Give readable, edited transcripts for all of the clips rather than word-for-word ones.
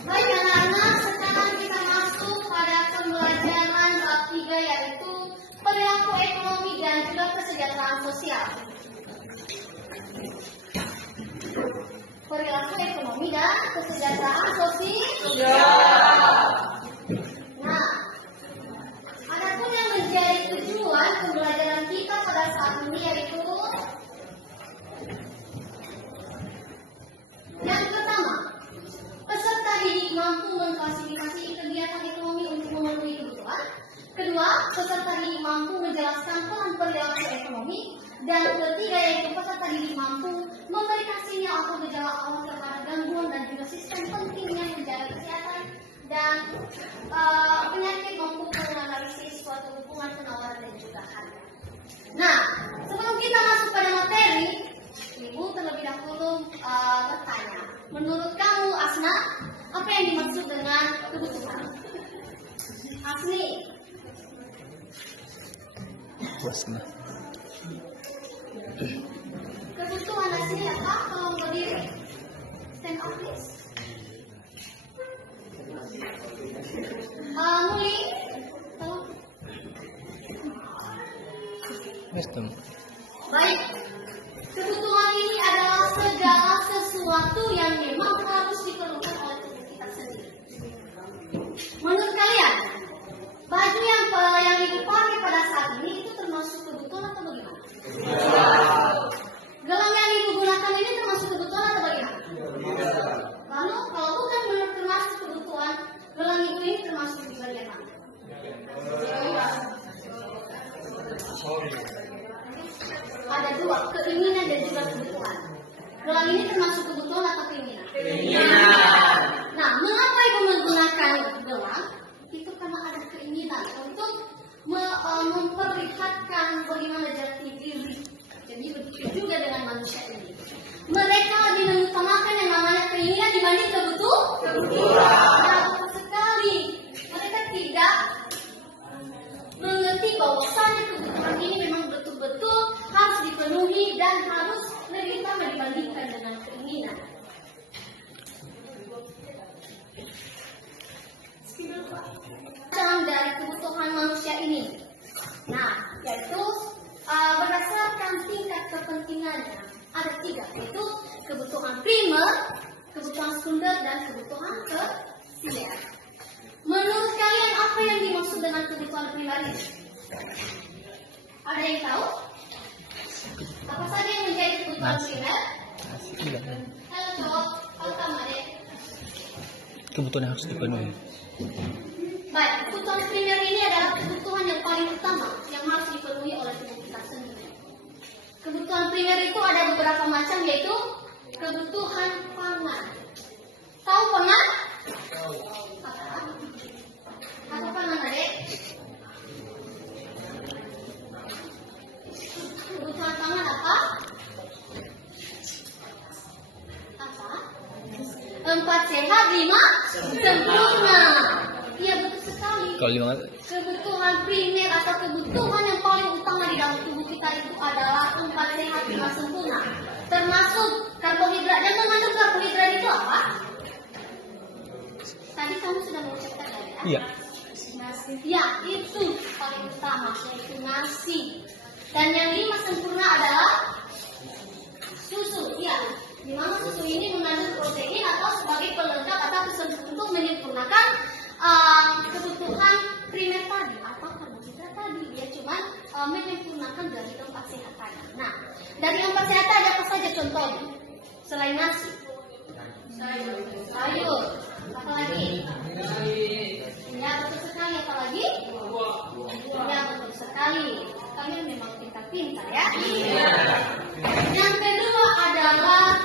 Baik anak-anak, sekarang kita masuk pada pembelajaran bab 3 yaitu perilaku ekonomi dan juga kesejahteraan sosial. Perilaku ekonomi dan kesejahteraan sosial. Nah, adapun yang menjadi tujuan pembelajaran kita pada saat ini yaitu yang pertama, peserta didik mampu mengklasifikasi kegiatan ekonomi untuk memenuhi kebutuhan. Kedua, peserta didik mampu menjelaskan peran perilaku ekonomi. Dan ketiga, yaitu peserta didik mampu memberikan sinyal atau gejala awal terhadap gangguan dan juga sistem pentingnya menjaga kesehatan dan penyakit maupun menganalisis suatu hubungan penawaran dan juga harga. Nah, sebelum kita masuk pada materi, Ibu terlebih dahulu bertanya, menurut kamu Asna, apa yang dimaksud dengan kebutuhan? Asni. Asna. Kebutuhan Asni apa? Kalau berdiri, stand up please. Muli, tolong. Baik. Kebutuhan ini adalah segala sesuatu yang memang harus diperlukan oleh tubuh kita sendiri. Menurut kalian, baju yang Ibu pakai pada saat ini itu termasuk kebutuhan atau bagaimana? Gelang yang Ibu gunakan ini termasuk kebutuhan atau bagaimana? Lalu kalau bukan termasuk kebutuhan, gelang Ibu ini termasuk di bagian mana? Ada dua, keinginan dan juga kebutuhan. Gelang ini termasuk kebutuhan atau keinginan? Keinginan. Nah, mengapa Ibu menggunakan gelang? Itu karena ada keinginan untuk memperlihatkan bagaimana jati diri. Jadi begitu juga dengan manusia ini. Mereka lebih mengutamakan yang namanya keinginan dibanding kebutuhan. Nah, sekali mereka tidak mengerti bahwasannya kebutuhan ini memang betul-betul harus dipenuhi dan harus lebih utama dibandingkan dengan keinginan. Macam dari kebutuhan manusia ini. Nah, yaitu berdasarkan tingkat kepentingannya ada 3, yaitu kebutuhan primer, kebutuhan sekunder, dan kebutuhan tersier. Menurut kalian apa yang dimaksud dengan kebutuhan primer ini? Ada yang tahu? Apa saja yang menjadi kebutuhan primer? Halo cowok, halo kamu deh. Kebutuhan yang harus dipenuhi. Baik, kebutuhan primer ini adalah kebutuhan yang paling utama yang harus dipenuhi oleh tubuh kita sendiri. Kebutuhan primer itu ada beberapa macam, yaitu kebutuhan pangan. Tahu pangan? Apa pangan, Adek? Kebutuhan pangan apa? Apa? 4 sehat, 5 sempurna. Iya, betul sekali. Kebutuhan primer atau kebutuhan yang paling utama di dalam tubuh kita itu adalah 4 sehat, 5 sempurna. Termasuk karbohidrat. Dan mengandung karbohidrat itu apa? Tadi kamu sudah mengucapkan tadi ya? Iya. Nasi. Ya, itu paling utama, yaitu nasi. Dan yang 5 sempurna adalah susu. Ya, di mana susu ini mengandung protein atau sebagai pelengkap atau untuk menyempurnakan kebutuhan primer tadi atau karbohidrat tadi. Dia cuma menyempurnakan dari 4 sehat tadi. Nah, dari 4 sehat tadi apa saja contohnya? Selain nasi, sayur, apa lagi? Ya, betul sekali. Apa lagi? Ya, betul sekali. Kalian memang pintar-pintar ya. Yang kedua adalah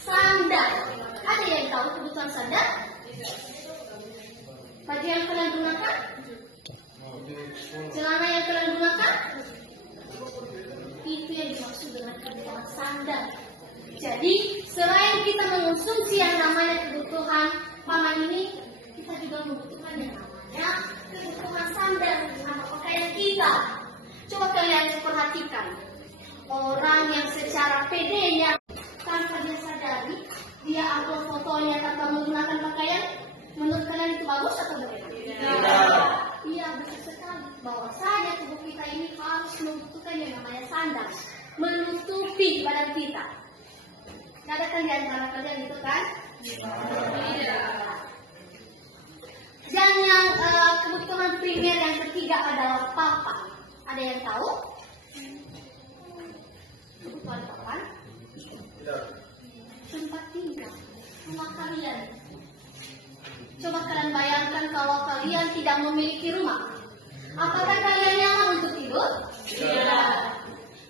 sandal. Ada yang tahu kebutuhan sandal? Baju yang kalian gunakan? Celana yang kalian gunakan? Itu yang dimaksud dengan kebutuhan sandal. Jadi, selain kita mengonsumsi yang namanya kebutuhan pangan ini, kita juga membutuhkan yang namanya kebutuhan sandal atau pakaian kita. Coba kalian perhatikan, orang yang secara pedenya tanpa dia sadari dia upload fotonya tanpa menggunakan pakaian, menurut kalian itu bagus atau bagaimana? Iya, betul sekali. Bahwasanya tubuh kita ini harus membutuhkan yang namanya sandal, menutupi badan kita. Ada kan di antara kalian itu kan? Dan yang kebutuhan primer yang ketiga adalah papan. Ada yang tahu? Kebutuhan papan? Tempat tinggal, rumah kalian. Coba kalian bayangkan kalau kalian tidak memiliki rumah. Apakah kalian nyaman untuk tidur? Tidak.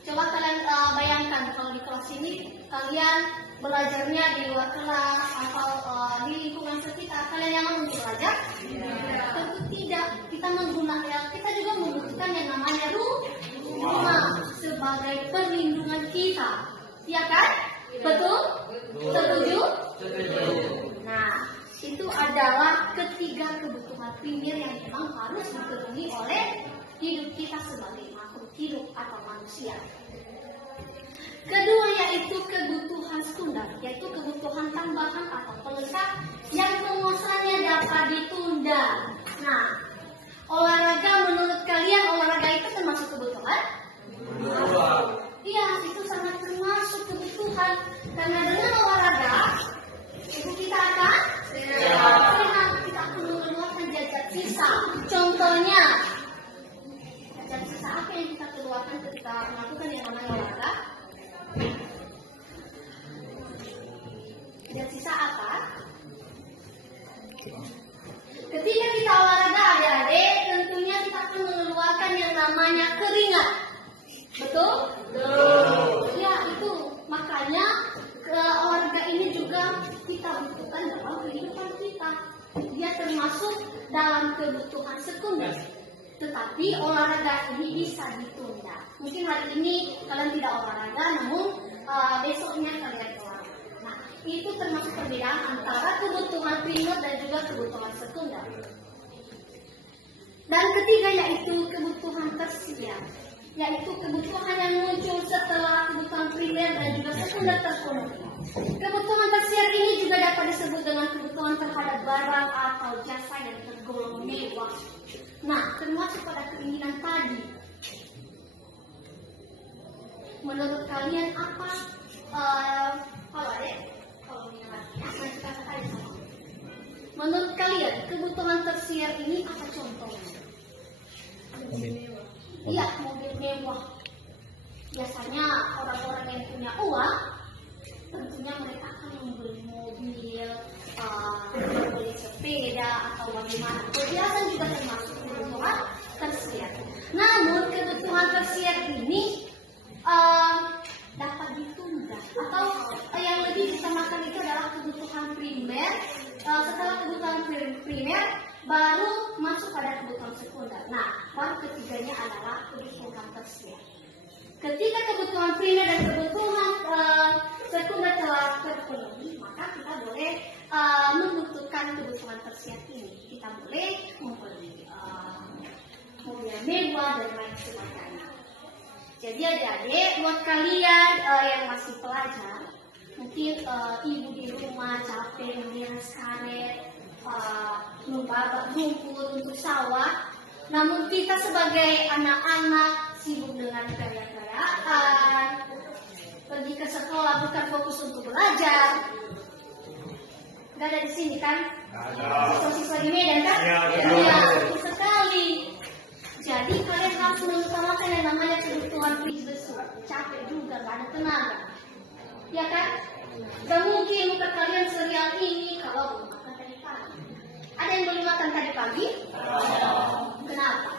Coba kalian bayangkan kalau di kelas ini kalian belajarnya di luar kelas atau di lingkungan sekitar, kalian nyaman untuk belajar? Tentu tidak. Kita juga membutuhkan yang namanya rumah sebagai perlindungan kita. Iya kan? Betul? Setuju? Nah, itu adalah ketiga kebutuhan primer yang memang harus dipenuhi oleh hidup kita sebagai makhluk hidup atau manusia. Kedua yaitu kebutuhan sekunder, yaitu kebutuhan tambahan atau pelengkap yang penguasanya dapat ditunda. Nah, olahraga menurut kalian olahraga itu termasuk kebutuhan? Iya, itu sangat termasuk kebutuhan. Karena dengan olahraga, tubuh kita akan sehat. Kita akan mengeluarkan zat sisa. Contohnya, zat sisa apa yang kita keluarkan ketika melakukan yang namanya olahraga? Zat sisa apa? Ketika kita olahraga, adik-adik, tentunya kita akan mengeluarkan yang namanya keringat. Betul? Ya, itu. Makanya olahraga ini juga kita butuhkan dalam kehidupan kita. Dia termasuk dalam kebutuhan sekunder. Tetapi olahraga ini bisa ditunda. Mungkin hari ini kalian tidak olahraga, namun besoknya kalian olahraga. Nah, itu termasuk perbedaan antara kebutuhan primer dan juga kebutuhan sekunder. Dan ketiga yaitu kebutuhan tersier, yaitu kebutuhan yang muncul setelah kebutuhan primer dan juga sekunder terpenuhi. Kebutuhan tersier ini juga dapat disebut dengan kebutuhan terhadap barang atau jasa yang tergolong mewah. Nah, termasuk pada keinginan tadi. Menurut kalian apa? Menurut kalian kebutuhan tersier ini apa contohnya? Iya, mobil mewah. Biasanya orang-orang yang punya uang, tentunya mereka akan membeli mobil, membeli sepeda atau bagaimana. Perhiasan juga termasuk kebutuhan tersier. Namun kebutuhan tersier ini dapat ditunda atau yang lebih disamakan itu adalah kebutuhan primer. Setelah kebutuhan primer baru masuk pada kebutuhan sekunder. Nah, baru ketiganya adalah kebutuhan tersier. Ketika kebutuhan primer dan kebutuhan sekunder telah terpenuhi, maka kita boleh membutuhkan kebutuhan tersier ini. Kita boleh membeli mobil mewah dan lain sebagainya. Jadi adik-adik, buat kalian yang masih pelajar, mungkin ibu di rumah capek memiras karet, membabak rumput untuk sawah. Namun kita sebagai anak-anak sibuk dengan gaya-gayaan, pergi ke sekolah bukan fokus untuk belajar. Gak ada di sini kan? Siswa-siswa di Medan kan? Iya, betul sekali. Jadi kalian harus mengutamakan yang namanya kebutuhan fisik. Capek juga, gak ada tenaga. Ya kan? Gak mungkin muka kalian serial ini kalau belum makan tadi pagi. Ada yang belum makan tadi pagi? Kenapa?